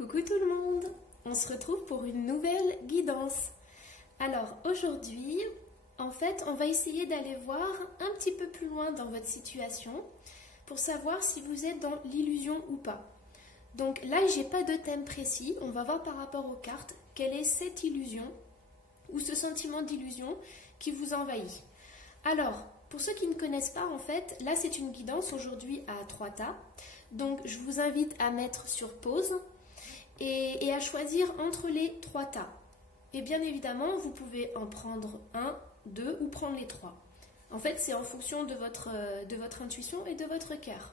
Coucou tout le monde, on se retrouve pour une nouvelle guidance. Alors aujourd'hui, en fait, on va essayer d'aller voir un petit peu plus loin dans votre situation pour savoir si vous êtes dans l'illusion ou pas. Donc là, j'ai pas de thème précis, on va voir par rapport aux cartes quelle est cette illusion ou ce sentiment d'illusion qui vous envahit. Alors, pour ceux qui ne connaissent pas, en fait, là c'est une guidance aujourd'hui à 3 tas. Donc je vous invite à mettre sur pause et à choisir entre les 3 tas. Et bien évidemment, vous pouvez en prendre un, deux ou prendre les 3. En fait, c'est en fonction de votre intuition et de votre cœur.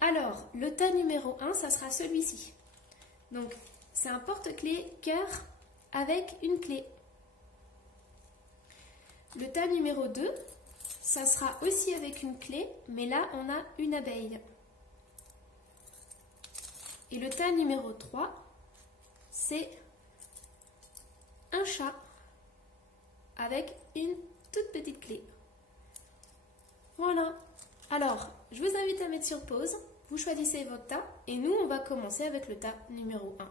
Alors, le tas numéro 1, ça sera celui-ci. Donc, c'est un porte-clés cœur avec une clé. Le tas numéro 2, ça sera aussi avec une clé, mais là, on a une abeille. Et le tas numéro 3, c'est un chat avec une toute petite clé. Voilà. Alors, je vous invite à mettre sur pause. Vous choisissez votre tas et nous, on va commencer avec le tas numéro 1.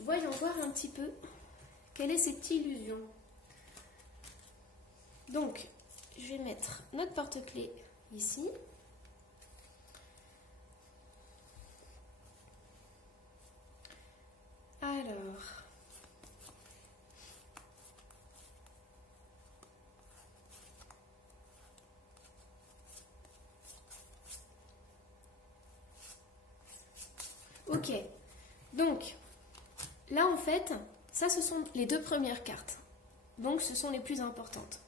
Voyons voir un petit peu quelle est cette illusion. Donc, je vais mettre notre porte-clés ici. Alors, ok, donc là en fait, ça ce sont les 2 premières cartes, donc ce sont les plus importantes.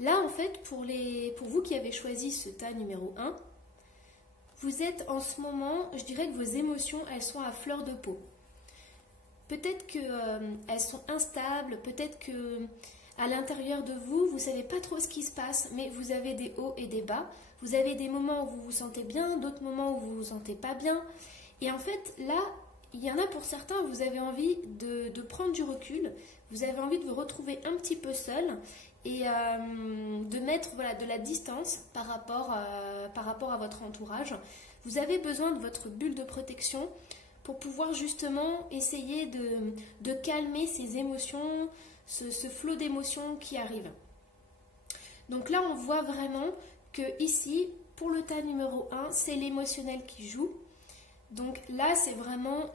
Là en fait, pour vous qui avez choisi ce tas numéro 1, vous êtes en ce moment, je dirais que vos émotions, elles sont à fleur de peau. Peut-être qu'elles sont instables, peut-être que à l'intérieur de vous, vous ne savez pas trop ce qui se passe, mais vous avez des hauts et des bas. Vous avez des moments où vous vous sentez bien, d'autres moments où vous ne vous sentez pas bien. Et en fait, là, il y en a pour certains, vous avez envie de prendre du recul, vous avez envie de vous retrouver un petit peu seul et de mettre de la distance par rapport à votre entourage. Vous avez besoin de votre bulle de protection pour pouvoir justement essayer de calmer ces émotions, ce flot d'émotions qui arrive. Donc là, on voit vraiment que ici, pour le tas numéro 1, c'est l'émotionnel qui joue. Donc là, c'est vraiment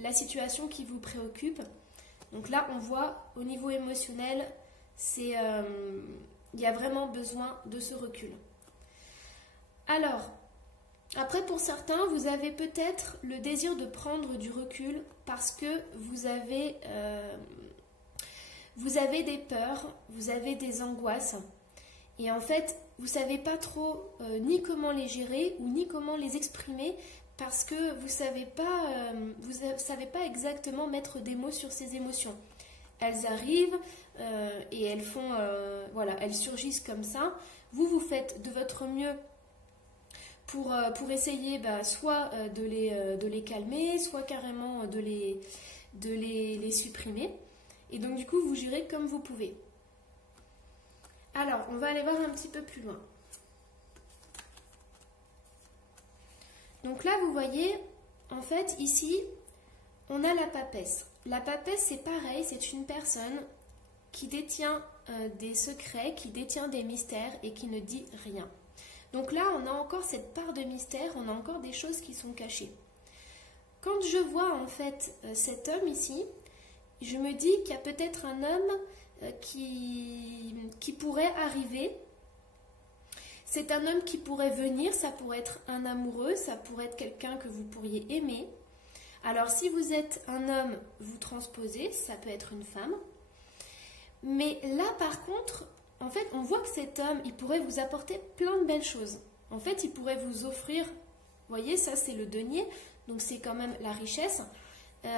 la situation qui vous préoccupe. Donc là, on voit au niveau émotionnel, il y a vraiment besoin de ce recul. Alors, après, pour certains, vous avez peut-être le désir de prendre du recul parce que vous avez des peurs, vous avez des angoisses. Et en fait, vous ne savez pas trop ni comment les gérer ou ni comment les exprimer parce que vous ne savez pas exactement mettre des mots sur ces émotions. Elles arrivent et elles surgissent comme ça. Vous faites de votre mieux pour essayer soit de les calmer, soit carrément de les supprimer. Et donc du coup, vous gérez comme vous pouvez. Alors, on va aller voir un petit peu plus loin. Donc là, vous voyez, en fait, ici, on a la papesse. La papesse, c'est pareil, c'est une personne qui détient des secrets, qui détient des mystères et qui ne dit rien. Donc là, on a encore cette part de mystère, on a encore des choses qui sont cachées. Quand je vois en fait cet homme ici, je me dis qu'il y a peut-être un homme qui pourrait arriver. C'est un homme qui pourrait venir, ça pourrait être un amoureux, ça pourrait être quelqu'un que vous pourriez aimer. Alors si vous êtes un homme, vous transposez, ça peut être une femme. Mais là par contre, en fait, on voit que cet homme, il pourrait vous apporter plein de belles choses. En fait, il pourrait vous offrir, vous voyez, ça c'est le denier, donc c'est quand même la richesse.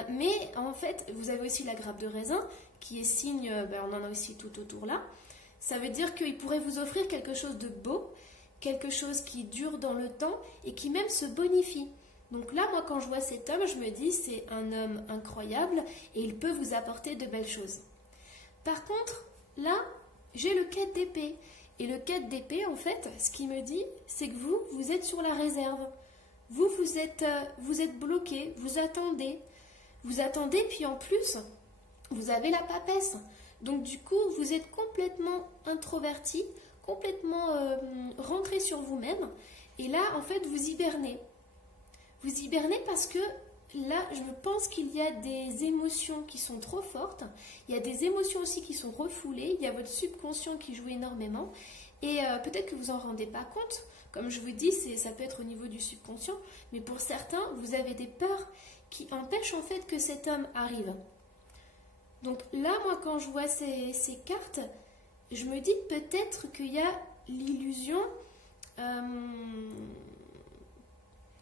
Mais en fait, vous avez aussi la grappe de raisin, qui est signe, on en a aussi tout autour là. Ça veut dire qu'il pourrait vous offrir quelque chose de beau, quelque chose qui dure dans le temps et qui même se bonifie. Donc là, moi, quand je vois cet homme, je me dis, c'est un homme incroyable et il peut vous apporter de belles choses. Par contre, là, j'ai le 4 d'épée. Et le 4 d'épée, en fait, ce qu'il me dit, c'est que vous êtes sur la réserve. vous êtes bloqué, vous attendez, puis en plus, vous avez la papesse. Donc du coup, vous êtes complètement introverti, complètement rentré sur vous-même. Et là, en fait, vous hibernez. Vous hibernez parce que là, je pense qu'il y a des émotions qui sont trop fortes. Il y a des émotions aussi qui sont refoulées. Il y a votre subconscient qui joue énormément. Et peut-être que vous n'en rendez pas compte. Comme je vous dis, ça peut être au niveau du subconscient. Mais pour certains, vous avez des peurs qui empêchent en fait que cet homme arrive. Donc là, moi, quand je vois ces cartes, je me dis peut-être qu'il y a l'illusion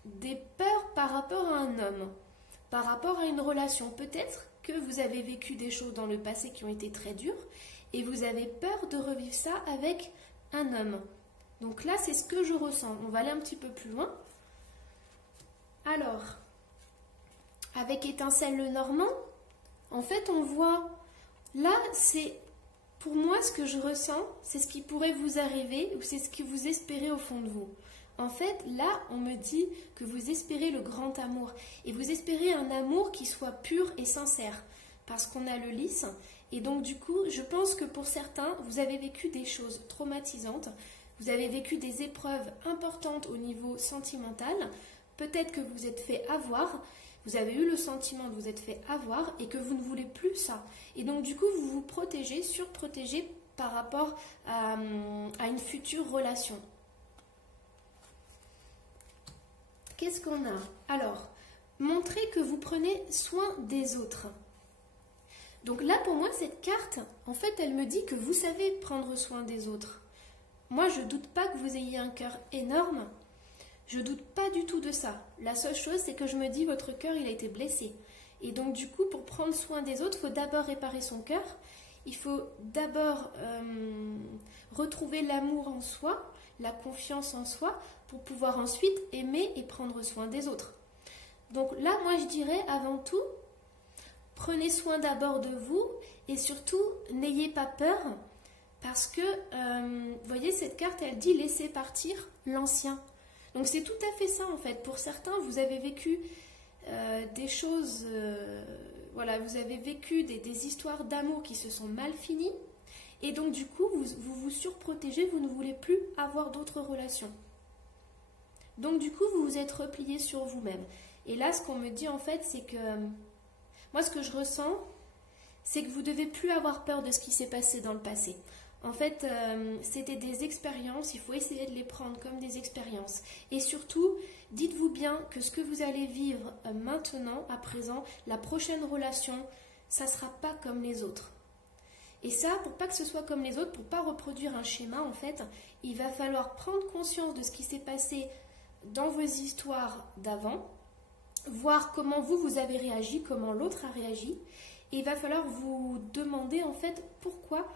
des peurs par rapport à un homme, par rapport à une relation. Peut-être que vous avez vécu des choses dans le passé qui ont été très dures et vous avez peur de revivre ça avec un homme. Donc là, c'est ce que je ressens. On va aller un petit peu plus loin. Alors, avec Étincelle le Normand, en fait, on voit, là, c'est, pour moi, ce que je ressens, c'est ce qui pourrait vous arriver ou c'est ce que vous espérez au fond de vous. En fait, là, on me dit que vous espérez le grand amour. Et vous espérez un amour qui soit pur et sincère. Parce qu'on a le lys. Et donc, du coup, je pense que pour certains, vous avez vécu des choses traumatisantes. Vous avez vécu des épreuves importantes au niveau sentimental. Peut-être que vous êtes fait avoir. Vous avez eu le sentiment de vous être fait avoir et que vous ne voulez plus ça. Et donc, du coup, vous vous protégez, surprotégez par rapport à une future relation. Qu'est-ce qu'on a? Alors, montrez que vous prenez soin des autres. Donc là, pour moi, cette carte, en fait, elle me dit que vous savez prendre soin des autres. Moi, je ne doute pas que vous ayez un cœur énorme. Je ne doute pas du tout de ça. La seule chose, c'est que je me dis, votre cœur, il a été blessé. Et donc, du coup, pour prendre soin des autres, il faut d'abord réparer son cœur. Il faut d'abord retrouver l'amour en soi, la confiance en soi, pour pouvoir ensuite aimer et prendre soin des autres. Donc là, moi, je dirais, avant tout, prenez soin d'abord de vous et surtout, n'ayez pas peur parce que, vous voyez, cette carte, elle dit laissez partir l'ancien. Donc c'est tout à fait ça, en fait. Pour certains, vous avez vécu des choses, voilà, vous avez vécu des histoires d'amour qui se sont mal finies et donc du coup, vous vous surprotégez, vous ne voulez plus avoir d'autres relations. Donc du coup, vous vous êtes replié sur vous-même. Et là, ce qu'on me dit en fait, c'est que moi, ce que je ressens, c'est que vous ne devez plus avoir peur de ce qui s'est passé dans le passé. En fait, c'était des expériences, il faut essayer de les prendre comme des expériences. Et surtout, dites-vous bien que ce que vous allez vivre maintenant, à présent, la prochaine relation, ça ne sera pas comme les autres. Et ça, pour pas que ce soit comme les autres, pour ne pas reproduire un schéma, en fait, il va falloir prendre conscience de ce qui s'est passé dans vos histoires d'avant, voir comment vous avez réagi, comment l'autre a réagi, et il va falloir vous demander en fait pourquoi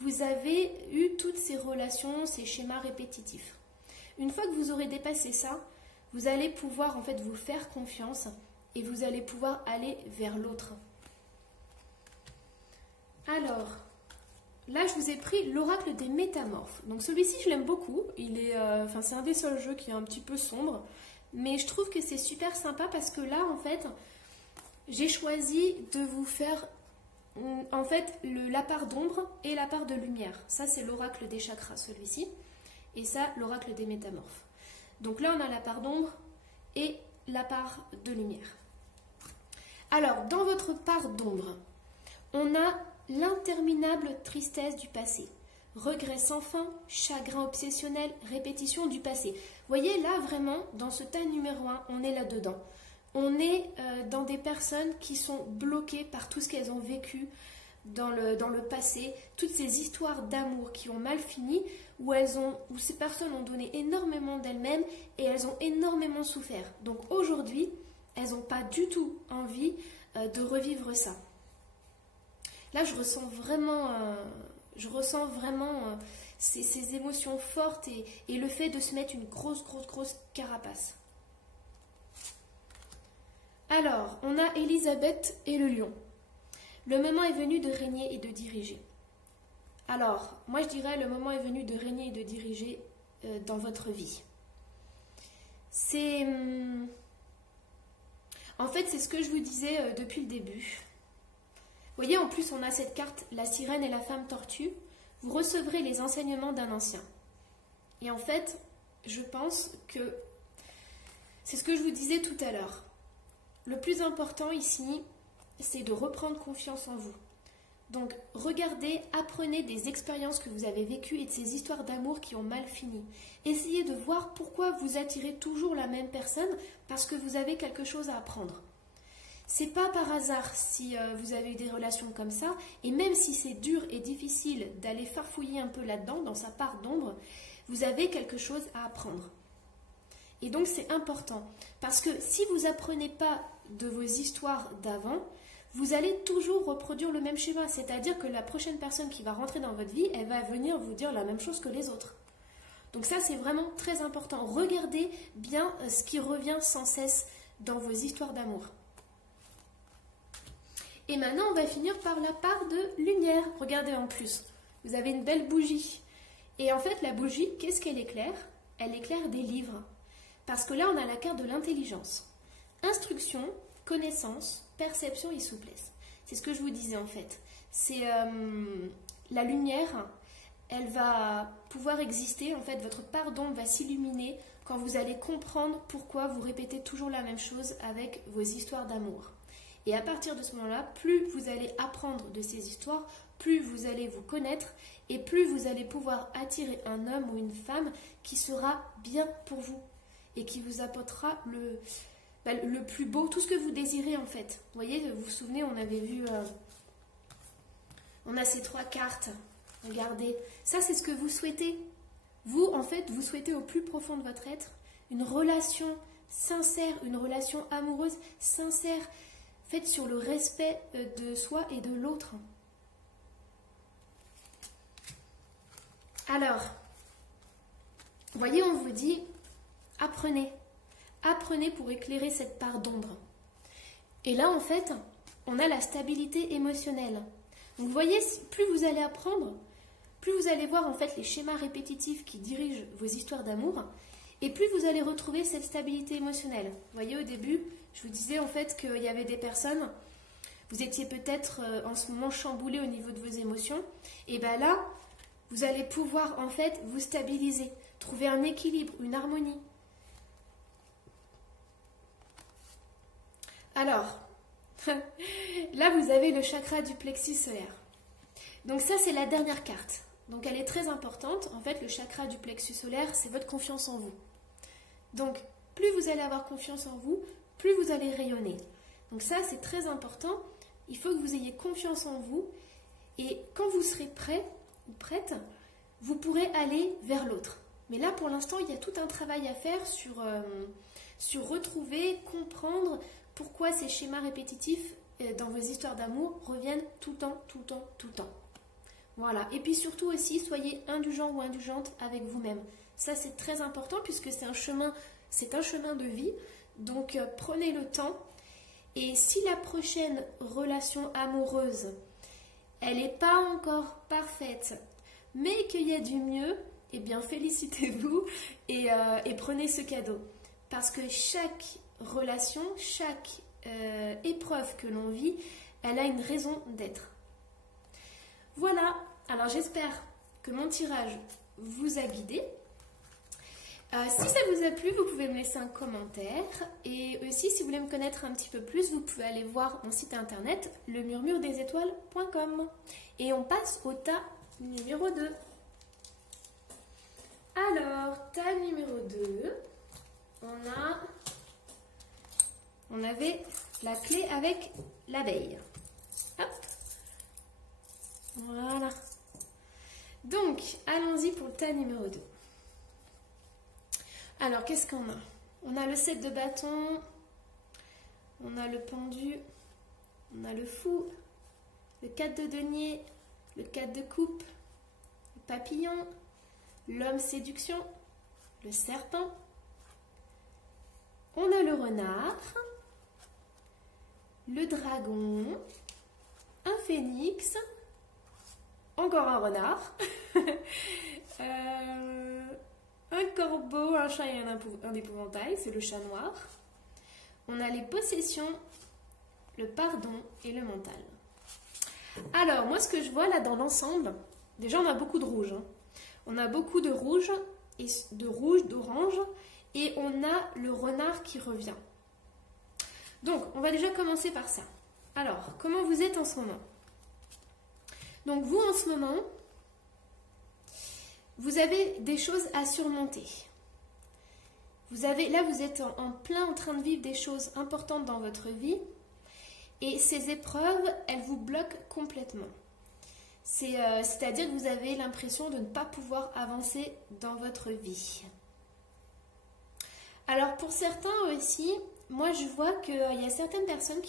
vous avez eu toutes ces relations, ces schémas répétitifs. Une fois que vous aurez dépassé ça, vous allez pouvoir en fait vous faire confiance et vous allez pouvoir aller vers l'autre. Alors, là je vous ai pris l'oracle des métamorphes. Donc celui-ci je l'aime beaucoup, c'est un des seuls jeux qui est un petit peu sombre, mais je trouve que c'est super sympa parce que là en fait, j'ai choisi de vous faire en fait la part d'ombre et la part de lumière. Ça c'est l'oracle des chakras celui-ci, et ça l'oracle des métamorphes. Donc là on a la part d'ombre et la part de lumière. Alors dans votre part d'ombre, on a l'interminable tristesse du passé, regret sans fin, chagrin obsessionnel, répétition du passé. Vous voyez là vraiment dans ce tas numéro 1, on est là-dedans. On est dans des personnes qui sont bloquées par tout ce qu'elles ont vécu dans le passé, toutes ces histoires d'amour qui ont mal fini, où ces personnes ont donné énormément d'elles-mêmes et elles ont énormément souffert. Donc aujourd'hui, elles n'ont pas du tout envie de revivre ça. Là, je ressens vraiment ces émotions fortes et le fait de se mettre une grosse carapace. Alors, on a Elisabeth et le lion. Le moment est venu de régner et de diriger. Alors, moi je dirais le moment est venu de régner et de diriger dans votre vie. c'est... En fait, c'est ce que je vous disais depuis le début. Vous voyez, en plus, on a cette carte, la sirène et la femme tortue. Vous recevrez les enseignements d'un ancien. Et en fait, je pense que c'est ce que je vous disais tout à l'heure. Le plus important ici, c'est de reprendre confiance en vous. Donc, regardez, apprenez des expériences que vous avez vécues et de ces histoires d'amour qui ont mal fini. Essayez de voir pourquoi vous attirez toujours la même personne, parce que vous avez quelque chose à apprendre. C'est pas par hasard si vous avez eu des relations comme ça, et même si c'est dur et difficile d'aller farfouiller un peu là-dedans, dans sa part d'ombre, vous avez quelque chose à apprendre. Et donc c'est important, parce que si vous n'apprenez pas de vos histoires d'avant, vous allez toujours reproduire le même schéma, c'est-à-dire que la prochaine personne qui va rentrer dans votre vie, elle va venir vous dire la même chose que les autres. Donc ça, c'est vraiment très important. Regardez bien ce qui revient sans cesse dans vos histoires d'amour. Et maintenant, on va finir par la part de lumière. Regardez en plus, vous avez une belle bougie. Et en fait, la bougie, qu'est-ce qu'elle éclaire? Elle éclaire des livres. Parce que là, on a la carte de l'intelligence. Instruction, connaissance, perception et souplesse. C'est ce que je vous disais en fait. C'est la lumière, elle va pouvoir exister. En fait, votre part d'ombre va s'illuminer quand vous allez comprendre pourquoi vous répétez toujours la même chose avec vos histoires d'amour. Et à partir de ce moment-là, plus vous allez apprendre de ces histoires, plus vous allez vous connaître et plus vous allez pouvoir attirer un homme ou une femme qui sera bien pour vous et qui vous apportera le plus beau, tout ce que vous désirez en fait. Vous voyez, vous vous souvenez, on avait vu, on a ces 3 cartes. Regardez, ça c'est ce que vous souhaitez. Vous, en fait, vous souhaitez au plus profond de votre être une relation sincère, une relation amoureuse sincère, faite sur le respect de soi et de l'autre. Alors, vous voyez, on vous dit, apprenez. Apprenez pour éclairer cette part d'ombre. Et là, en fait, on a la stabilité émotionnelle. Donc, vous voyez, plus vous allez apprendre, plus vous allez voir en fait les schémas répétitifs qui dirigent vos histoires d'amour, et plus vous allez retrouver cette stabilité émotionnelle. Vous voyez, au début, je vous disais en fait qu'il y avait des personnes, vous étiez peut-être en ce moment chamboulé au niveau de vos émotions, et bien là, vous allez pouvoir en fait vous stabiliser, trouver un équilibre, une harmonie. Alors, là vous avez le chakra du plexus solaire. Donc ça c'est la dernière carte. Donc elle est très importante. En fait le chakra du plexus solaire c'est votre confiance en vous. Donc plus vous allez avoir confiance en vous, plus vous allez rayonner. Donc ça c'est très important. Il faut que vous ayez confiance en vous. Et quand vous serez prêt ou prête, vous pourrez aller vers l'autre. Mais là pour l'instant il y a tout un travail à faire sur retrouver, comprendre pourquoi ces schémas répétitifs dans vos histoires d'amour reviennent tout le temps, tout le temps, tout le temps. Voilà. Et puis surtout aussi, soyez indulgent ou indulgente avec vous-même. Ça, c'est très important puisque c'est un chemin de vie. Donc, prenez le temps. Et si la prochaine relation amoureuse, elle n'est pas encore parfaite, mais qu'il y a du mieux, eh bien, félicitez-vous et prenez ce cadeau. Parce que chaque relation, chaque épreuve que l'on vit, elle a une raison d'être. Voilà, alors j'espère que mon tirage vous a guidé. Si ça vous a plu, vous pouvez me laisser un commentaire. Et aussi, si vous voulez me connaître un petit peu plus, vous pouvez aller voir mon site internet, lemurmuredesétoiles.com. Et on passe au tas numéro 2. Alors, tas numéro 2, on avait la clé avec l'abeille. Hop. Voilà. Donc, allons-y pour le tas numéro 2. Alors, qu'est-ce qu'on a? On a le 7 de bâton, on a le pendu, on a le fou, le 4 de denier, le 4 de coupe, le papillon, l'homme séduction, le serpent, on a le renard, le dragon, un phénix, encore un renard, un corbeau, un chat et un épouvantail, c'est le chat noir. On a les possessions, le pardon et le mental. Alors, moi, ce que je vois là dans l'ensemble, déjà, on a beaucoup de rouge. On a beaucoup de rouge, d'orange, et on a le renard qui revient. Donc, on va déjà commencer par ça. Alors, comment vous êtes en ce moment? Donc, vous, en ce moment, vous avez des choses à surmonter. Là, vous êtes en plein en train de vivre des choses importantes dans votre vie. Et ces épreuves, elles vous bloquent complètement. C'est-à-dire que vous avez l'impression de ne pas pouvoir avancer dans votre vie. Alors, pour certains aussi, moi, je vois qu'il y a certaines personnes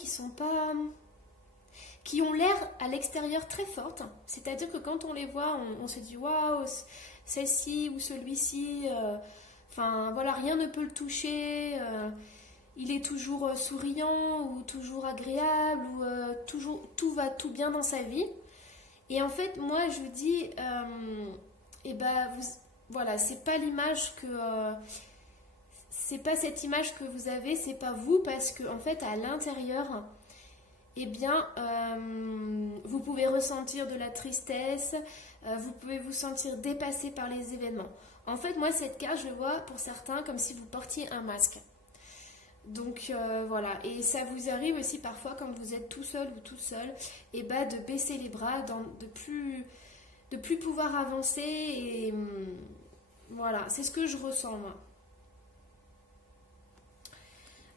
qui ont l'air à l'extérieur très fortes. C'est-à-dire que quand on les voit, on se dit « Waouh, celle-ci ou celui-ci, enfin, voilà, rien ne peut le toucher. Il est toujours souriant ou toujours agréable ou tout va tout bien dans sa vie. » Et en fait, moi, je vous dis, voilà, c'est pas l'image que... c'est pas cette image que vous avez, c'est pas vous, parce que en fait, à l'intérieur, eh bien, vous pouvez ressentir de la tristesse, vous pouvez vous sentir dépassé par les événements. En fait, moi, cette carte, je le vois pour certains comme si vous portiez un masque. Donc voilà, et ça vous arrive aussi parfois quand vous êtes tout seul ou toute seule, et de baisser les bras, de plus pouvoir avancer, et voilà, c'est ce que je ressens moi.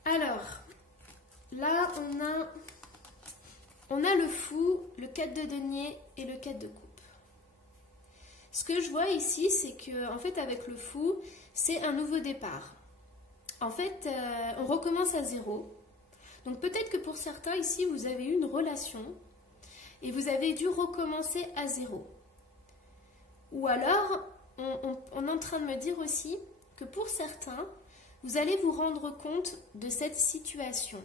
Alors, là on a le fou, le 4 de denier et le 4 de coupe. Ce que je vois ici, c'est que en fait avec le fou, c'est un nouveau départ. En fait, on recommence à zéro. Donc peut-être que pour certains ici, vous avez eu une relation et vous avez dû recommencer à zéro. Ou alors, on est en train de me dire aussi que pour certains, vous allez vous rendre compte de cette situation.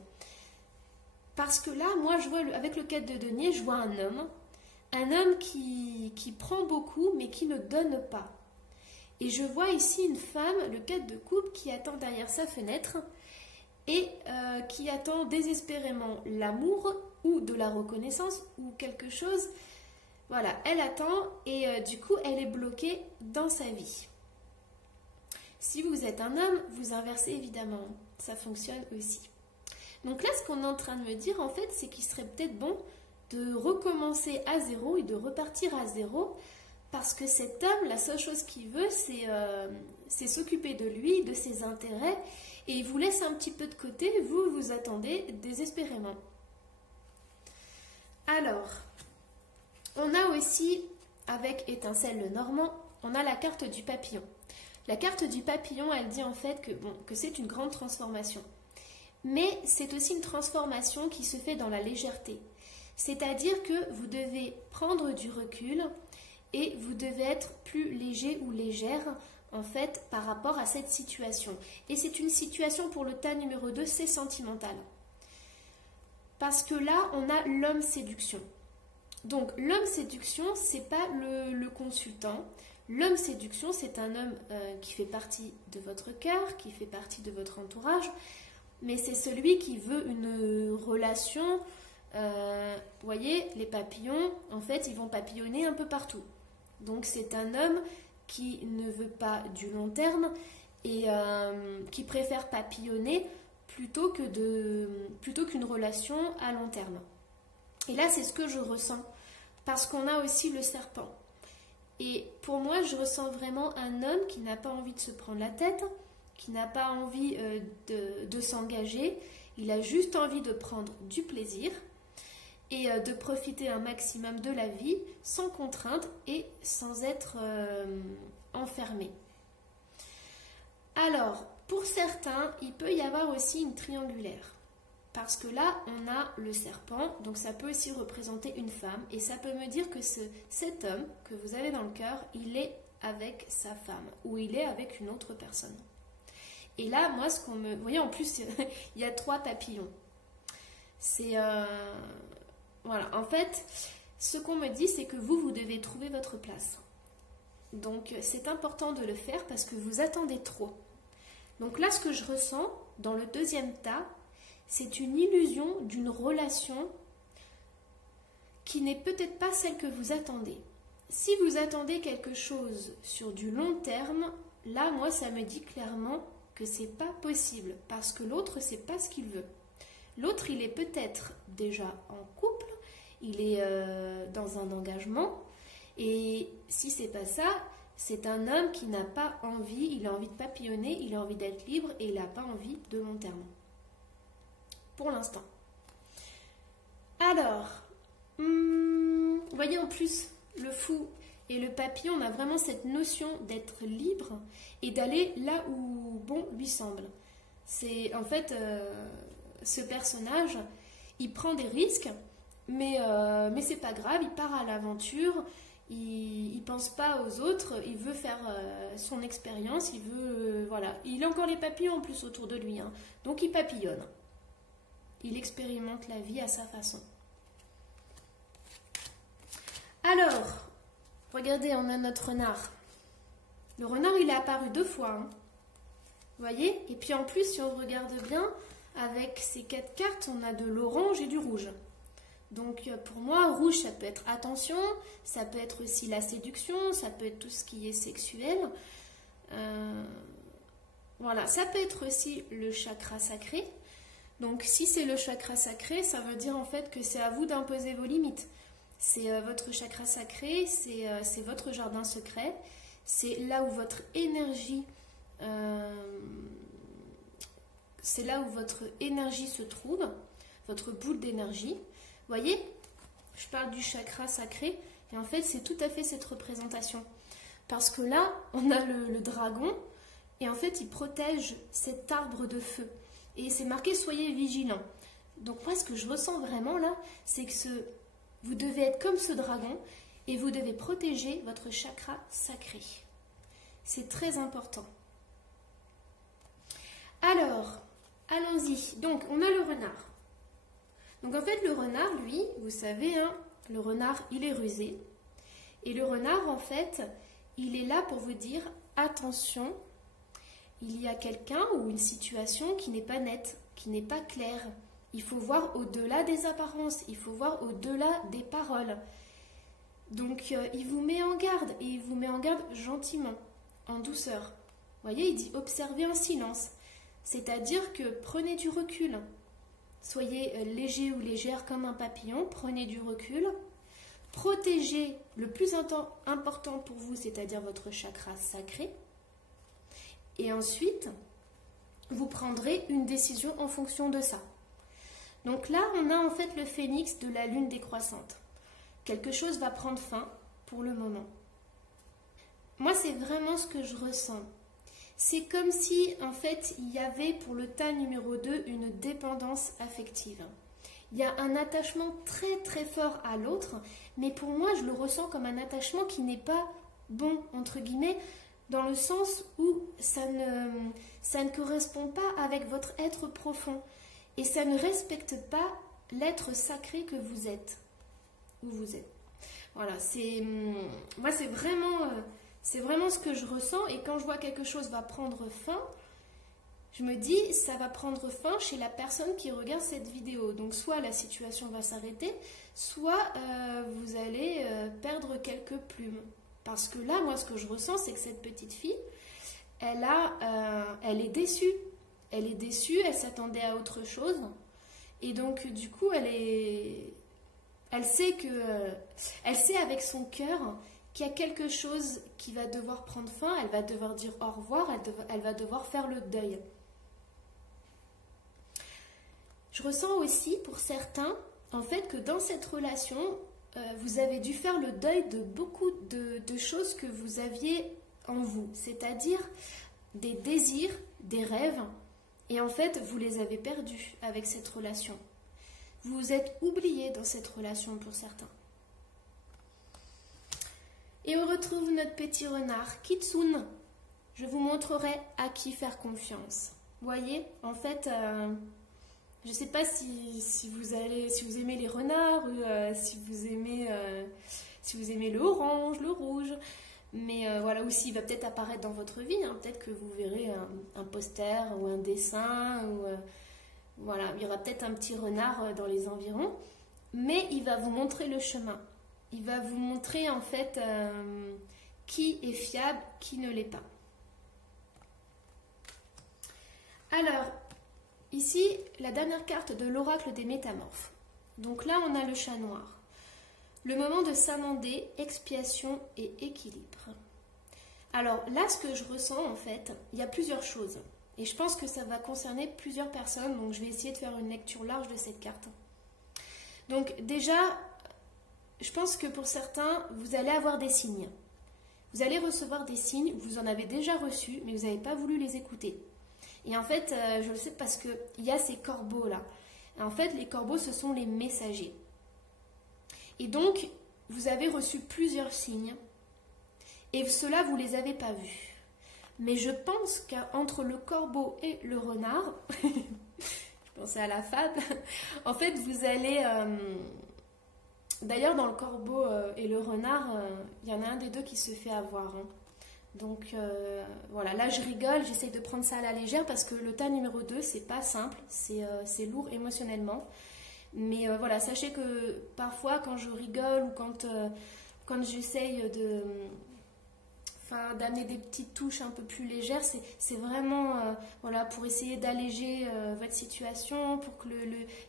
Parce que là, moi, je vois avec le 4 de denier, je vois un homme qui prend beaucoup mais qui ne donne pas. Et je vois ici une femme, le 4 de coupe, qui attend derrière sa fenêtre et qui attend désespérément l'amour ou de la reconnaissance ou quelque chose. Voilà, elle attend et du coup, elle est bloquée dans sa vie. Si vous êtes un homme, vous inversez évidemment. Ça fonctionne aussi. Donc là, ce qu'on est en train de me dire, en fait, c'est qu'il serait peut-être bon de recommencer à zéro et de repartir à zéro. Parce que cet homme, la seule chose qu'il veut, c'est s'occuper de lui, de ses intérêts, et il vous laisse un petit peu de côté, vous attendez désespérément. Alors, on a aussi, avec Étincelle le Normand, on a la carte du papillon. La carte du papillon, elle dit en fait que c'est une grande transformation. Mais c'est aussi une transformation qui se fait dans la légèreté. C'est-à-dire que vous devez prendre du recul, et vous devez être plus léger ou légère, en fait, par rapport à cette situation. Et c'est une situation pour le tas numéro 2, c'est sentimental. Parce que là, on a l'homme séduction. Donc, l'homme séduction, c'est pas le consultant. L'homme séduction, c'est un homme qui fait partie de votre cœur, qui fait partie de votre entourage. Mais c'est celui qui veut une relation. Vous voyez, les papillons, en fait, ils vont papillonner un peu partout. Donc c'est un homme qui ne veut pas du long terme et qui préfère papillonner plutôt qu'une relation à long terme. Et là, c'est ce que je ressens, parce qu'on a aussi le serpent. Et pour moi, je ressens vraiment un homme qui n'a pas envie de se prendre la tête, qui n'a pas envie de s'engager, il a juste envie de prendre du plaisir et de profiter un maximum de la vie sans contrainte et sans être enfermé. Alors, pour certains, il peut y avoir aussi une triangulaire. Parce que là, on a le serpent, donc ça peut aussi représenter une femme. Et ça peut me dire que cet homme que vous avez dans le cœur, il est avec sa femme ou il est avec une autre personne. Et là, moi, vous voyez, en plus, il y a 3 papillons. C'est... Voilà, en fait, ce qu'on me dit, c'est que vous devez trouver votre place. Donc c'est important de le faire parce que vous attendez trop. Donc là, ce que je ressens dans le deuxième tas, c'est une illusion d'une relation qui n'est peut-être pas celle que vous attendez. Si vous attendez quelque chose sur du long terme, là, moi, ça me dit clairement que c'est pas possible parce que l'autre, c'est pas ce qu'il veut. L'autre, il est peut-être déjà en couple, il est dans un engagement, et si c'est pas ça, c'est un homme qui n'a pas envie, il a envie de papillonner, il a envie d'être libre et il n'a pas envie de long terme. Pour l'instant. Alors, vous voyez en plus, le fou et le papillon, on a vraiment cette notion d'être libre et d'aller là où bon lui semble. C'est en fait, ce personnage, il prend des risques, mais c'est pas grave, il part à l'aventure. Il pense pas aux autres, il veut faire son expérience, il veut voilà, il a encore les papillons en plus autour de lui, hein. Donc il papillonne. Il expérimente la vie à sa façon. Alors, regardez, on a notre renard. Le renard, il est apparu 2 fois, hein. Vous voyez? Et puis en plus, si on regarde bien, avec ces 4 cartes, on a de l'orange et du rouge. Donc pour moi, rouge, ça peut être attention, ça peut être aussi la séduction, ça peut être tout ce qui est sexuel. Voilà, ça peut être aussi le chakra sacré. Donc si c'est le chakra sacré, ça veut dire en fait que c'est à vous d'imposer vos limites. C'est votre chakra sacré, c'est votre jardin secret, c'est là où votre énergie, se trouve, votre boule d'énergie. Vous voyez, je parle du chakra sacré et en fait c'est tout à fait cette représentation. Parce que là, on a le dragon et en fait il protège cet arbre de feu. Et c'est marqué soyez vigilants. Donc moi ce que je ressens vraiment là, c'est que vous devez être comme ce dragon et vous devez protéger votre chakra sacré. C'est très important. Alors, allons-y. Donc on a le renard. Donc en fait, le renard, lui, vous savez, hein, le renard, il est rusé. Et le renard, en fait, il est là pour vous dire, attention, il y a quelqu'un ou une situation qui n'est pas nette, qui n'est pas claire. Il faut voir au-delà des apparences, il faut voir au-delà des paroles. Donc il vous met en garde, et il vous met en garde gentiment, en douceur. Vous voyez, il dit, observez en silence. C'est-à-dire que prenez du recul. Soyez léger ou légère comme un papillon, prenez du recul, protégez le plus important pour vous, c'est-à-dire votre chakra sacré, et ensuite, vous prendrez une décision en fonction de ça. Donc là, on a en fait le phénix de la lune décroissante. Quelque chose va prendre fin pour le moment. Moi, c'est vraiment ce que je ressens. C'est comme si, en fait, il y avait pour le tas numéro 2 une dépendance affective. Il y a un attachement très très fort à l'autre, mais pour moi, je le ressens comme un attachement qui n'est pas bon, entre guillemets, dans le sens où ça ne correspond pas avec votre être profond. Et ça ne respecte pas l'être sacré que vous êtes. Où vous êtes. Voilà, moi, c'est vraiment ce que je ressens, et quand je vois quelque chose va prendre fin, je me dis ça va prendre fin chez la personne qui regarde cette vidéo. Donc soit la situation va s'arrêter, soit vous allez perdre quelques plumes. Parce que là, moi, ce que je ressens, c'est que cette petite fille, elle est déçue. Elle est déçue, elle s'attendait à autre chose. Et donc, du coup, elle sait avec son cœur qu'il y a quelque chose qui va devoir prendre fin, elle va devoir dire au revoir, elle va devoir faire le deuil. Je ressens aussi pour certains, en fait, que dans cette relation, vous avez dû faire le deuil de beaucoup de choses que vous aviez en vous, c'est-à-dire des désirs, des rêves, et en fait, vous les avez perdus avec cette relation. Vous vous êtes oubliés dans cette relation pour certains. Et on retrouve notre petit renard, Kitsune. Je vous montrerai à qui faire confiance. Vous voyez, en fait, je ne sais pas si vous aimez les renards ou si vous aimez le orange, le rouge. Mais voilà, aussi, il va peut-être apparaître dans votre vie. Hein. Peut-être que vous verrez un poster ou un dessin. Ou, voilà, il y aura peut-être un petit renard dans les environs. Mais il va vous montrer le chemin. Il va vous montrer en fait qui est fiable, qui ne l'est pas. Alors, ici, la dernière carte de l'oracle des métamorphes. Donc là, on a le chat noir. Le moment de s'amender, expiation et équilibre. Alors là, ce que je ressens en fait, il y a plusieurs choses. Et je pense que ça va concerner plusieurs personnes, donc je vais essayer de faire une lecture large de cette carte. Donc déjà, je pense que pour certains, vous allez avoir des signes. Vous allez recevoir des signes, vous en avez déjà reçus, mais vous n'avez pas voulu les écouter. Et en fait, je le sais parce qu'il y a ces corbeaux là. En fait, les corbeaux, ce sont les messagers. Et donc, vous avez reçu plusieurs signes, et ceux-là, vous ne les avez pas vus. Mais je pense qu'entre le corbeau et le renard, je pensais à la fable, en fait, vous allez... D'ailleurs, dans le corbeau et le renard, il y en a un des deux qui se fait avoir. Hein. Donc, voilà, là, je rigole, j'essaye de prendre ça à la légère, parce que le tas numéro 2, c'est pas simple, c'est lourd émotionnellement. Mais voilà, sachez que parfois quand je rigole ou quand j'essaye d'amener des petites touches un peu plus légères, c'est vraiment voilà, pour essayer d'alléger votre situation, pour que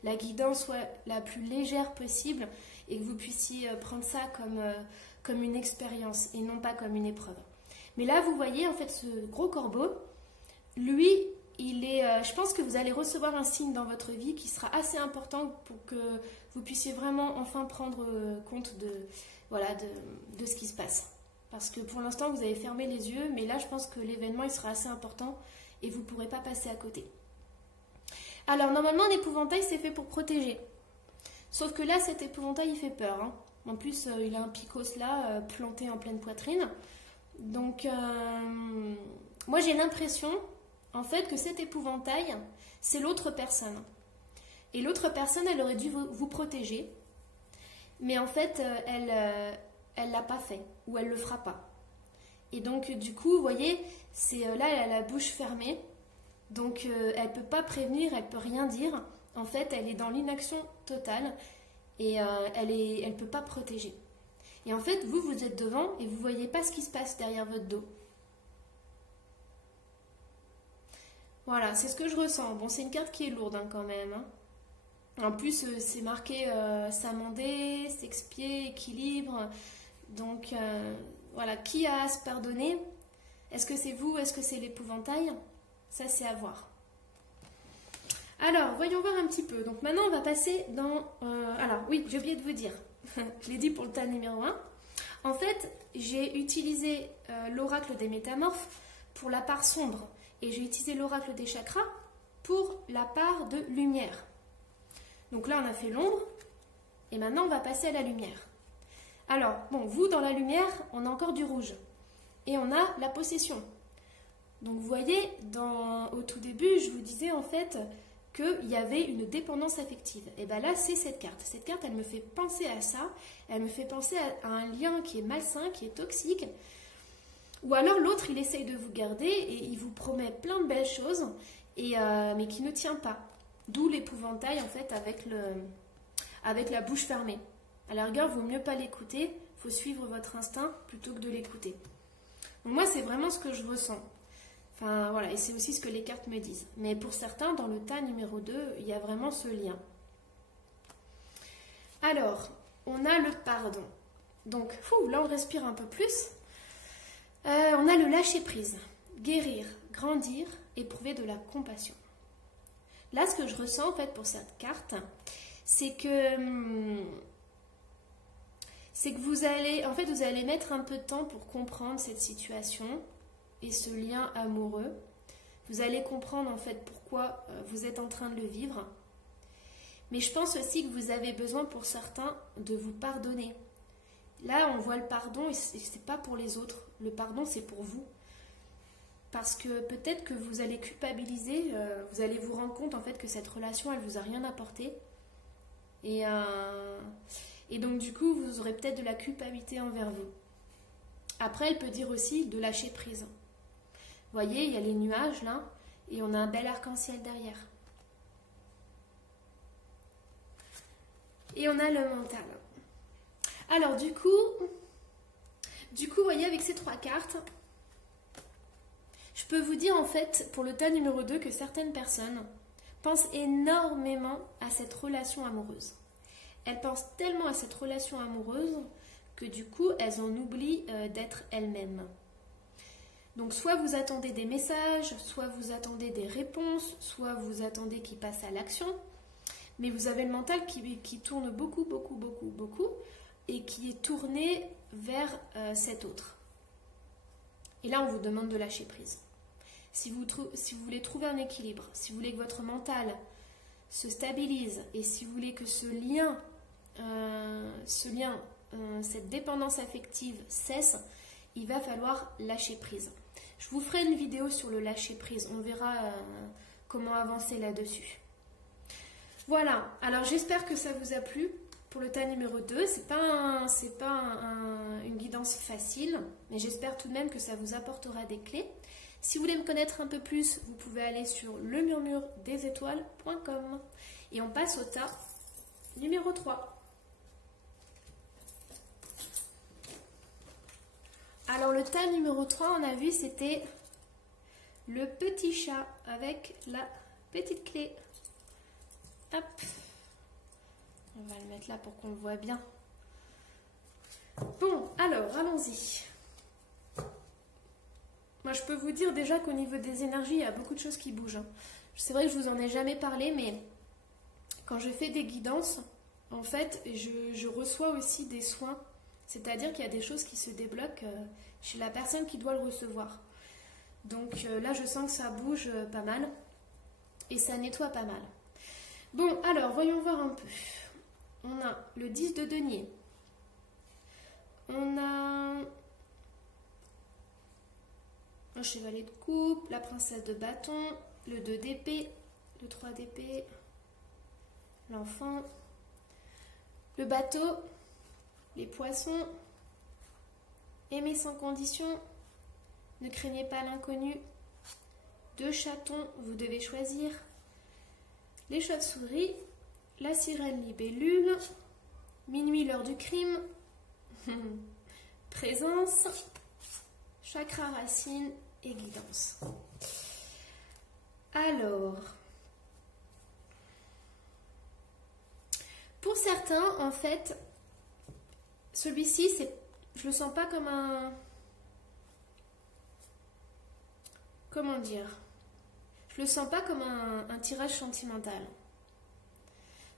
la guidance soit la plus légère possible et que vous puissiez prendre ça comme une expérience et non pas comme une épreuve. Mais là, vous voyez en fait ce gros corbeau, lui, je pense que vous allez recevoir un signe dans votre vie qui sera assez important pour que vous puissiez vraiment enfin prendre compte de ce qui se passe. Parce que pour l'instant, vous avez fermé les yeux, mais là, je pense que l'événement, il sera assez important et vous ne pourrez pas passer à côté. Alors, normalement, un épouvantail, c'est fait pour protéger. Sauf que là, cet épouvantail, il fait peur. Hein. En plus, il a un picos là, planté en pleine poitrine. Donc, moi, j'ai l'impression... En fait, que cet épouvantail, c'est l'autre personne. Et l'autre personne, elle aurait dû vous protéger. Mais en fait, elle ne l'a pas fait. Ou elle ne le fera pas. Et donc, du coup, vous voyez, là, elle a la bouche fermée. Donc, elle ne peut pas prévenir, elle ne peut rien dire. En fait, elle est dans l'inaction totale. Et elle ne peut pas protéger. Et en fait, vous êtes devant et vous ne voyez pas ce qui se passe derrière votre dos. Voilà, c'est ce que je ressens. Bon, c'est une carte qui est lourde hein, quand même. Hein. En plus, c'est marqué s'amender, s'expier, équilibre. Donc, voilà, qui a à se pardonner? Est-ce que c'est vous? Est-ce que c'est l'épouvantail? Ça, c'est à voir. Alors, voyons voir un petit peu. Donc, maintenant, on va passer dans... alors, oui, j'ai oublié de vous dire. Je l'ai dit pour le tas numéro 1. En fait, j'ai utilisé l'oracle des métamorphes pour la part sombre. Et j'ai utilisé l'oracle des chakras pour la part de lumière. Donc là, on a fait l'ombre. Et maintenant, on va passer à la lumière. Alors, bon, vous, dans la lumière, on a encore du rouge. Et on a la possession. Donc, vous voyez, au tout début, je vous disais en fait qu'il y avait une dépendance affective. Et bien là, c'est cette carte. Cette carte, elle me fait penser à ça. Elle me fait penser à un lien qui est malsain, qui est toxique. Ou alors l'autre, il essaye de vous garder et il vous promet plein de belles choses, mais qui ne tient pas. D'où l'épouvantail, en fait, avec la bouche fermée. À la rigueur, il vaut mieux pas l'écouter, il faut suivre votre instinct plutôt que de l'écouter. Donc moi, c'est vraiment ce que je ressens. Enfin, voilà, et c'est aussi ce que les cartes me disent. Mais pour certains, dans le tas numéro 2, il y a vraiment ce lien. Alors, on a le pardon. Donc, là, on respire un peu plus. On a le lâcher-prise, guérir, grandir, éprouver de la compassion. Là, ce que je ressens en fait pour cette carte, c'est que vous allez mettre un peu de temps pour comprendre cette situation et ce lien amoureux. Vous allez comprendre en fait pourquoi vous êtes en train de le vivre. Mais je pense aussi que vous avez besoin pour certains de vous pardonner. Là, on voit le pardon et c'est pas pour les autres. Le pardon, c'est pour vous. Parce que peut-être que vous allez culpabiliser, vous allez vous rendre compte en fait que cette relation, elle vous a rien apporté. Et donc du coup, vous aurez peut-être de la culpabilité envers vous. Après, elle peut dire aussi de lâcher prise. Vous voyez, il y a les nuages là, et on a un bel arc-en-ciel derrière. Et on a le mental. Alors du coup, vous voyez, avec ces 3 cartes, je peux vous dire en fait, pour le tas numéro 2, que certaines personnes pensent énormément à cette relation amoureuse. Elles pensent tellement à cette relation amoureuse que du coup, elles en oublient d'être elles-mêmes. Donc soit vous attendez des messages, soit vous attendez des réponses, soit vous attendez qu'ils passent à l'action, mais vous avez le mental qui tourne beaucoup, et qui est tourné vers cet autre. Et là, on vous demande de lâcher prise. Si vous voulez trouver un équilibre, si vous voulez que votre mental se stabilise, et si vous voulez que ce lien, cette dépendance affective cesse, il va falloir lâcher prise. Je vous ferai une vidéo sur le lâcher prise, on verra comment avancer là-dessus. Voilà, alors j'espère que ça vous a plu pour le tas numéro 2. C'est pas une guidance facile, mais j'espère tout de même que ça vous apportera des clés. Si vous voulez me connaître un peu plus, vous pouvez aller sur lemurmuredesétoiles.com. Et on passe au tas numéro 3. Alors le tas numéro 3, on a vu, c'était le petit chat avec la petite clé. Hop. On va le mettre là pour qu'on le voit bien. Bon, alors, allons-y. Moi, je peux vous dire déjà qu'au niveau des énergies, il y a beaucoup de choses qui bougent. C'est vrai que je vous en ai jamais parlé, mais quand je fais des guidances, en fait, je reçois aussi des soins. C'est-à-dire qu'il y a des choses qui se débloquent chez la personne qui doit le recevoir. Donc là, je sens que ça bouge pas mal et ça nettoie pas mal. Bon, alors, voyons voir un peu. On a le 10 de denier. On a un chevalet de coupe, la princesse de bâton, le 2 d'épée, le 3 d'épée, l'enfant, le bateau, les poissons, aimer sans condition, ne craignez pas l'inconnu, 2 chatons, vous devez choisir, les chauves-souris, la sirène libellule, minuit l'heure du crime, présence, chakra racine et guidance. Alors, pour certains, en fait, celui-ci, je le sens pas comme un... Comment dire? Je le sens pas comme un tirage sentimental.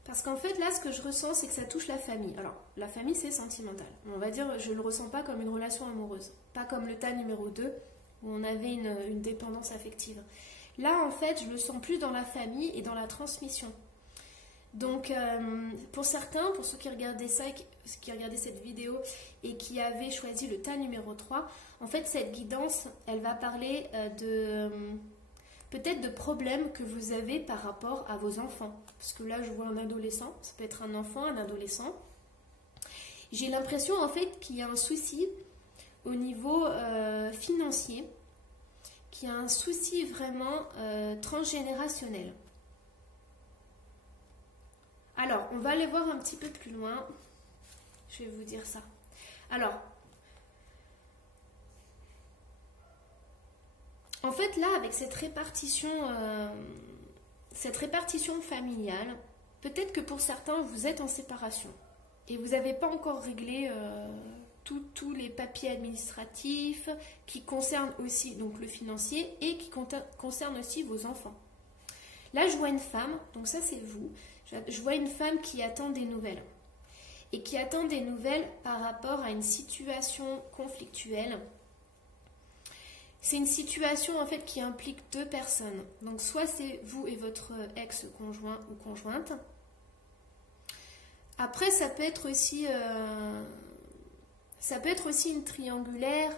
Parce qu'en fait, là, ce que je ressens, c'est que ça touche la famille. Alors, la famille, c'est sentimental. On va dire, je ne le ressens pas comme une relation amoureuse. Pas comme le tas numéro 2, où on avait une dépendance affective. Là, en fait, je le sens plus dans la famille et dans la transmission. Donc, pour certains, pour ceux qui regardaient ça, qui regardaient cette vidéo et qui avaient choisi le tas numéro 3, en fait, cette guidance, elle va parler peut-être de problèmes que vous avez par rapport à vos enfants. Parce que là, je vois un adolescent, ça peut être un enfant, un adolescent. J'ai l'impression, en fait, qu'il y a un souci au niveau financier, qu'il y a un souci vraiment transgénérationnel. Alors, on va aller voir un petit peu plus loin. Je vais vous dire ça. Alors, en fait, là, avec cette répartition familiale, peut-être que pour certains, vous êtes en séparation et vous n'avez pas encore réglé tous les papiers administratifs qui concernent aussi donc, le financier et qui concernent aussi vos enfants. Là, je vois une femme, donc ça c'est vous, je vois une femme qui attend des nouvelles. Et qui attend des nouvelles par rapport à une situation conflictuelle. C'est une situation en fait qui implique 2 personnes. Donc soit c'est vous et votre ex-conjoint ou conjointe. Après ça peut être aussi une triangulaire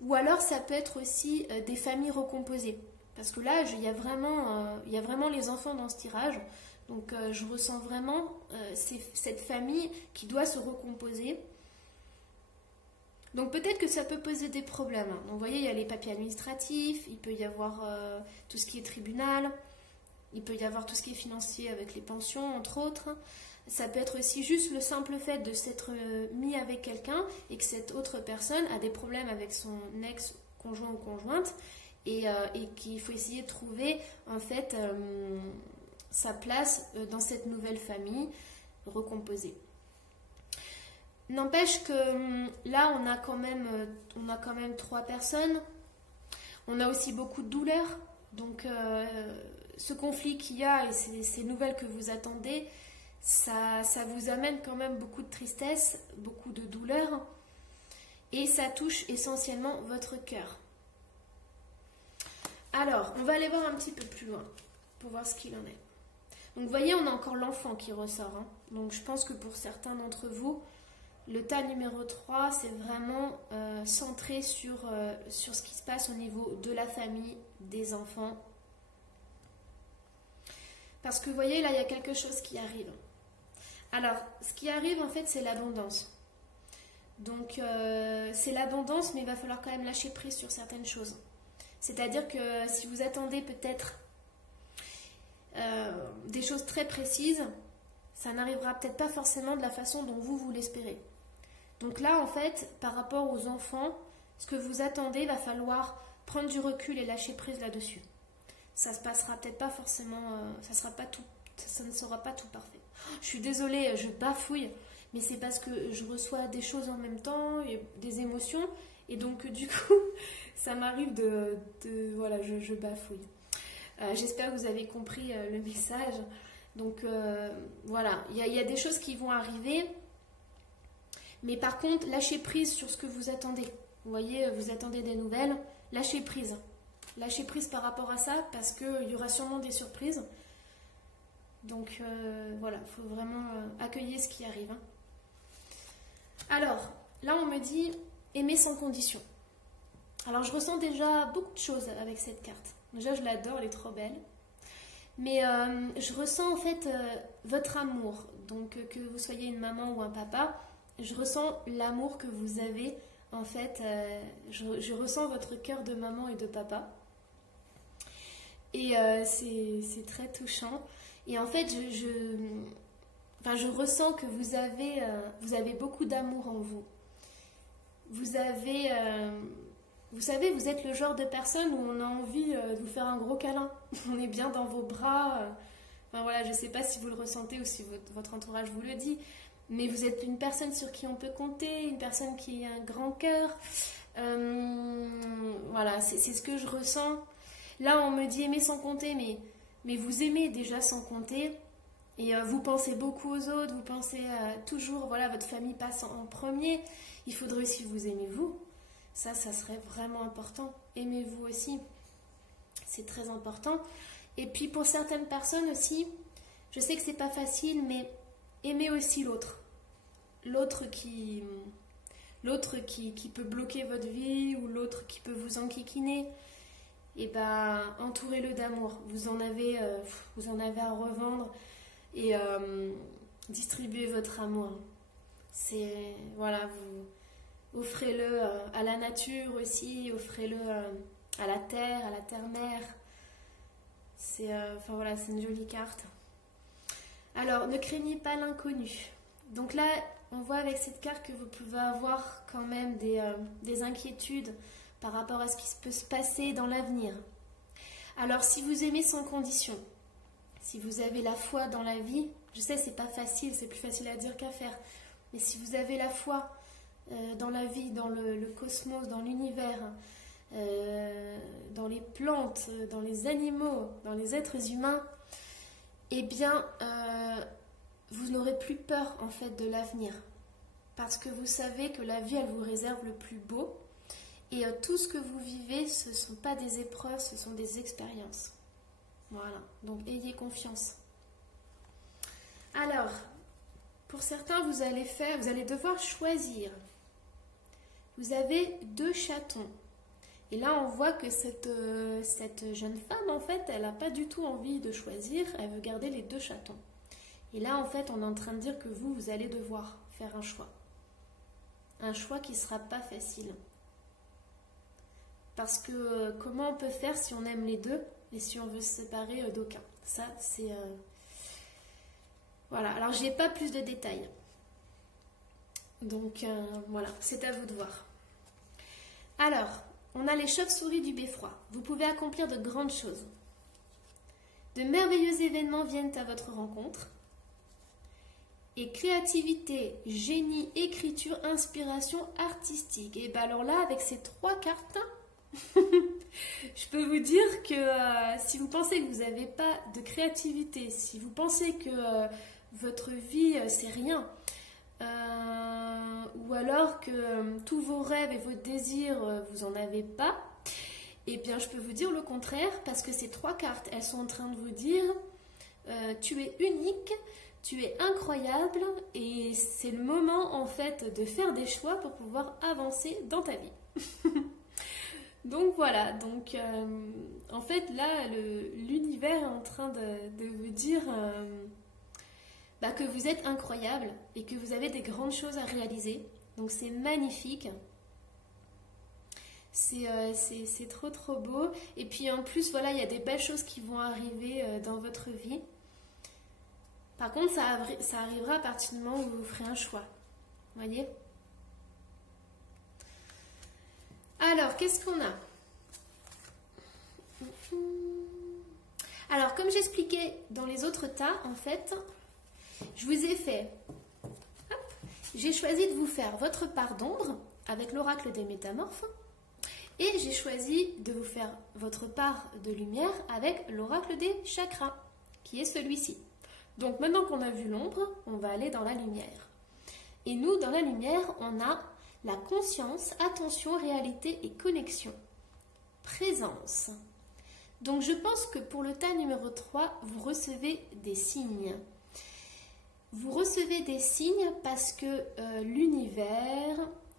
ou alors ça peut être aussi des familles recomposées. Parce que là il y a vraiment les enfants dans ce tirage. Donc je ressens vraiment cette famille qui doit se recomposer. Donc peut-être que ça peut poser des problèmes. Donc vous voyez, il y a les papiers administratifs, il peut y avoir tout ce qui est tribunal, il peut y avoir tout ce qui est financier avec les pensions, entre autres. Ça peut être aussi juste le simple fait de s'être mis avec quelqu'un et que cette autre personne a des problèmes avec son ex-conjoint ou conjointe et qu'il faut essayer de trouver en fait sa place dans cette nouvelle famille recomposée. N'empêche que là, on a quand même 3 personnes. On a aussi beaucoup de douleurs. Donc, ce conflit qu'il y a et ces nouvelles que vous attendez, ça vous amène quand même beaucoup de tristesse, beaucoup de douleur. Et ça touche essentiellement votre cœur. Alors, on va aller voir un petit peu plus loin pour voir ce qu'il en est. Donc, vous voyez, on a encore l'enfant qui ressort. Hein. Donc, je pense que pour certains d'entre vous, le tas numéro 3, c'est vraiment centré sur ce qui se passe au niveau de la famille, des enfants. Parce que vous voyez, là, il y a quelque chose qui arrive. Alors, ce qui arrive, en fait, c'est l'abondance. Donc, c'est l'abondance, mais il va falloir quand même lâcher prise sur certaines choses. C'est-à-dire que si vous attendez peut-être des choses très précises, ça n'arrivera peut-être pas forcément de la façon dont vous l'espérez. Donc là, en fait, par rapport aux enfants, ce que vous attendez, il va falloir prendre du recul et lâcher prise là-dessus. Ça se passera peut-être pas forcément, ça ne sera pas tout parfait. Je suis désolée, je bafouille, mais c'est parce que je reçois des choses en même temps, et des émotions, et donc du coup, ça m'arrive voilà, je bafouille. J'espère que vous avez compris le message. Donc voilà, il y a des choses qui vont arriver. Mais par contre, lâchez prise sur ce que vous attendez. Vous voyez, vous attendez des nouvelles, lâchez prise. Lâchez prise par rapport à ça parce qu'il y aura sûrement des surprises. Donc voilà, il faut vraiment accueillir ce qui arrive. Hein. Alors, là on me dit aimer sans condition. Alors je ressens déjà beaucoup de choses avec cette carte. Déjà je l'adore, elle est trop belle. Mais je ressens en fait votre amour. Donc que vous soyez une maman ou un papa, je ressens l'amour que vous avez, en fait, je ressens votre cœur de maman et de papa. Et c'est très touchant. Et en fait, je ressens que vous avez beaucoup d'amour en vous. Vous savez, vous êtes le genre de personne où on a envie de vous faire un gros câlin. On est bien dans vos bras. Enfin voilà, je ne sais pas si vous le ressentez ou si votre entourage vous le dit. Mais vous êtes une personne sur qui on peut compter, une personne qui a un grand cœur. Voilà, c'est ce que je ressens. Là, on me dit aimer sans compter, mais vous aimez déjà sans compter. Et vous pensez beaucoup aux autres, vous pensez toujours, voilà, votre famille passe en premier. Il faudrait aussi vous aimer vous. Ça serait vraiment important. Aimez-vous aussi. C'est très important. Et puis pour certaines personnes aussi, je sais que c'est pas facile, mais aimez aussi l'autre. L'autre qui peut bloquer votre vie ou l'autre qui peut vous enquiquiner. Et ben, entourez-le d'amour. Vous en avez à revendre et distribuez votre amour. C'est, voilà, vous offrez-le à la nature aussi, offrez-le à la terre-mère. C'est voilà, c'est une jolie carte. Alors, ne craignez pas l'inconnu. Donc là, on voit avec cette carte que vous pouvez avoir quand même des inquiétudes par rapport à ce qui peut se passer dans l'avenir. Alors, si vous aimez sans condition, si vous avez la foi dans la vie, je sais, c'est pas facile, c'est plus facile à dire qu'à faire, mais si vous avez la foi dans la vie, dans le cosmos, dans l'univers, dans les plantes, dans les animaux, dans les êtres humains, eh bien, vous n'aurez plus peur en fait de l'avenir. Parce que vous savez que la vie, elle vous réserve le plus beau. Et tout ce que vous vivez, ce ne sont pas des épreuves, ce sont des expériences. Voilà, donc ayez confiance. Alors, pour certains, vous allez devoir choisir. Vous avez 2 chatons. Et là, on voit que cette jeune femme, en fait, elle n'a pas du tout envie de choisir, elle veut garder les 2 chatons. Et là, en fait, on est en train de dire que vous allez devoir faire un choix. Un choix qui ne sera pas facile. Parce que comment on peut faire si on aime les deux et si on veut se séparer d'aucun? Ça, c'est... Voilà, alors j'ai pas plus de détails. Donc voilà, c'est à vous de voir. Alors, on a les chauves-souris du beffroi. Vous pouvez accomplir de grandes choses. De merveilleux événements viennent à votre rencontre. Et créativité, génie, écriture, inspiration artistique. Et bien alors là, avec ces 3 cartes, je peux vous dire que si vous pensez que vous n'avez pas de créativité, si vous pensez que votre vie, c'est rien, ou alors que tous vos rêves et vos désirs, vous n'en avez pas, et bien je peux vous dire le contraire, parce que ces 3 cartes, elles sont en train de vous dire tu es unique, tu es incroyable, et c'est le moment en fait de faire des choix pour pouvoir avancer dans ta vie. Donc voilà, donc en fait là l'univers est en train de vous dire que vous êtes incroyable et que vous avez des grandes choses à réaliser. Donc c'est magnifique. C'est trop trop beau. Et puis en plus voilà, il y a des belles choses qui vont arriver dans votre vie. Par contre ça arrivera à partir du moment où vous ferez un choix. Vous voyez ? Alors, qu'est-ce qu'on a? Alors, comme j'expliquais dans les autres tas, en fait, je vous ai fait... J'ai choisi de vous faire votre part d'ombre avec l'oracle des métamorphes. Et j'ai choisi de vous faire votre part de lumière avec l'oracle des chakras, qui est celui-ci. Donc, maintenant qu'on a vu l'ombre, on va aller dans la lumière. Et nous, dans la lumière, on a... la conscience, attention, réalité et connexion. Présence. Donc je pense que pour le tas numéro 3, vous recevez des signes. Vous recevez des signes parce que l'univers,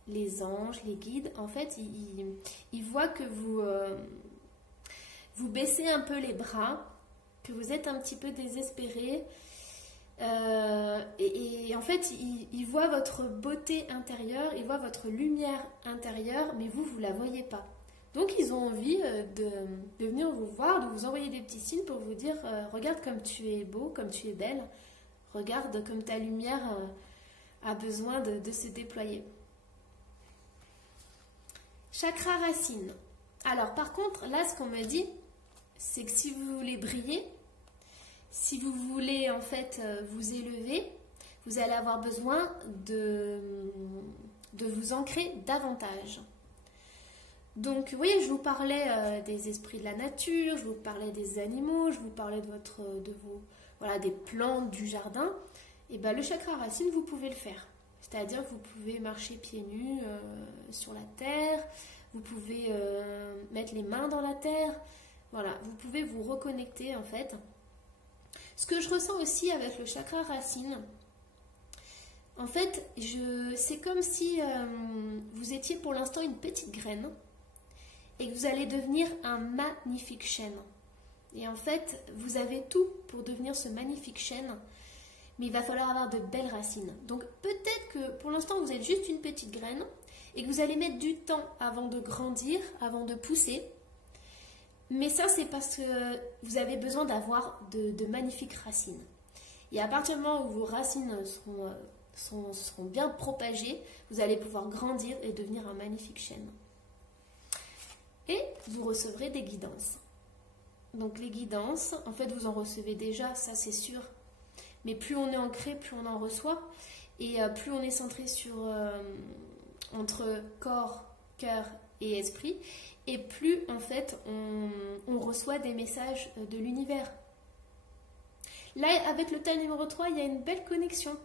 les anges, les guides, en fait, ils voient que vous baissez un peu les bras, que vous êtes un petit peu désespéré. Et en fait, il voit votre beauté intérieure, il voit votre lumière intérieure, mais vous ne la voyez pas. Donc, ils ont envie de venir vous voir, de vous envoyer des petits signes pour vous dire regarde comme tu es beau, comme tu es belle, regarde comme ta lumière a besoin de se déployer. Chakra racine. Alors, par contre, là, ce qu'on me dit, c'est que si vous voulez briller, si vous voulez en fait vous élever, vous allez avoir besoin de vous ancrer davantage. Donc, vous voyez, je vous parlais des esprits de la nature, je vous parlais des animaux, je vous parlais des plantes du jardin. Et bien, le chakra racine, vous pouvez le faire. C'est-à-dire que vous pouvez marcher pieds nus sur la terre, vous pouvez mettre les mains dans la terre. Voilà, vous pouvez vous reconnecter en fait. Ce que je ressens aussi avec le chakra racine, en fait, c'est comme si vous étiez pour l'instant une petite graine et que vous allez devenir un magnifique chêne. Et en fait, vous avez tout pour devenir ce magnifique chêne, mais il va falloir avoir de belles racines. Donc peut-être que pour l'instant, vous êtes juste une petite graine et que vous allez mettre du temps avant de grandir, avant de pousser. Mais ça, c'est parce que vous avez besoin d'avoir de magnifiques racines. Et à partir du moment où vos racines seront bien propagées, vous allez pouvoir grandir et devenir un magnifique chêne. Et vous recevrez des guidances. Donc les guidances, en fait, vous en recevez déjà, ça c'est sûr. Mais plus on est ancré, plus on en reçoit. Et plus on est centré entre corps, cœur et esprit. Et plus, en fait, on reçoit des messages de l'univers. Là, avec le tas numéro 3, il y a une belle connexion.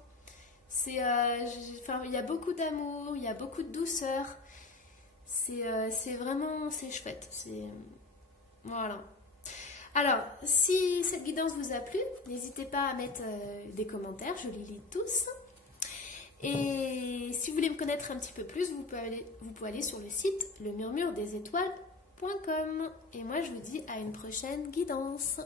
Il y a beaucoup d'amour, il y a beaucoup de douceur. C'est vraiment, c'est chouette. Voilà. Alors, si cette guidance vous a plu, n'hésitez pas à mettre des commentaires, je les lis tous. Et si vous voulez me connaître un petit peu plus, vous pouvez aller sur le site lemurmuredesétoiles.com. Et moi, je vous dis à une prochaine guidance.